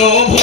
너무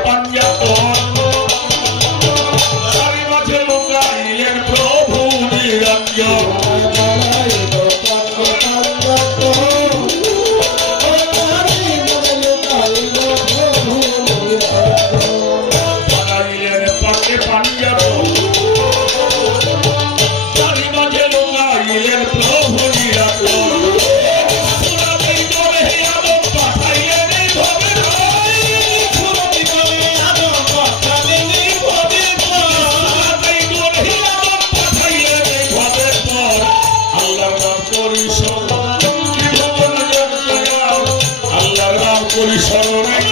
Panya. বলি শরণায়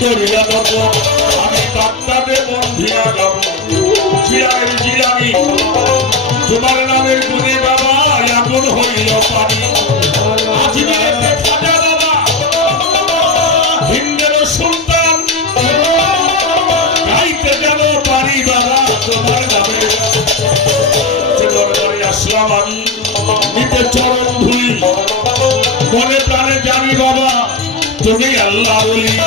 করিয়া দেব আমি বন্ধিয়া যাব। চিরাই জিরানি তোমার নামের গুণে বাবা এখন হইল পানি। নিতে চরণ ধুই। মনে প্রাণে জানি বাবা। তোকেই আল্লাহ বলি।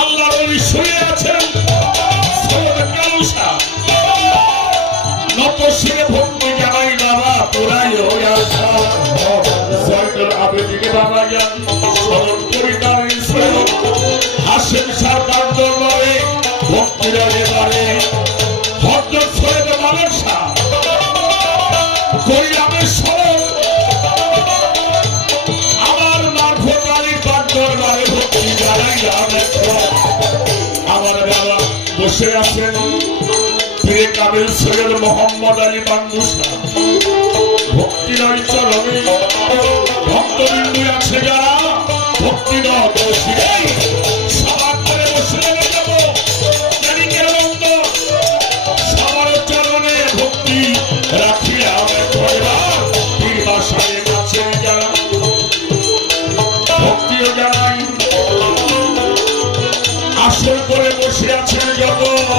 আল্লাহ নবী শুয়ে আছেন। নত শিরে ভক্তি জানাই, বাবা, তোরাই হয়ে আসা আবেদিকে বাবা যান সদর কবিতার হাসেন সার তার দরবারে ভক্তিরা এবারে বসে আছেন তিনি কাবিল সৈয়দ মোহাম্মদ আলী বান্দুসা ভক্তিলয় চরণে ভক্তবিন্দু আছে যারা। ভক্তিদা দোষী।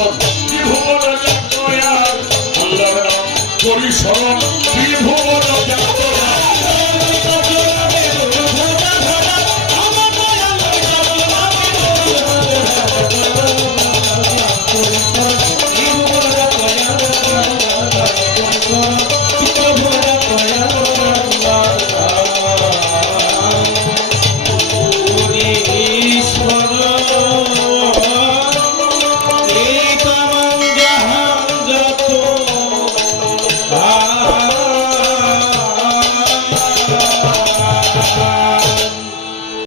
Oh.